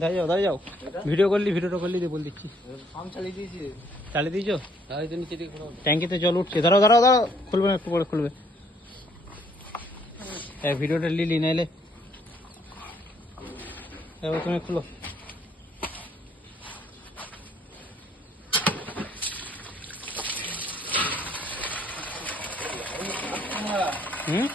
দাঁড়িয়ে যাও, দাঁড়িয়ে যাও। ভিডিওটা করলি দিয়ে বল দিচ্ছি। চালিয়ে দিয়েছো? ট্যাঙ্কিতে জল উঠছে। দাঁড়াও দাঁড়াও দাঁড়াও, খুলবে না, একটু পরে খুলবে। ভিডিওটা লিলি নাইলে এবার তুমি খুলো। হুম,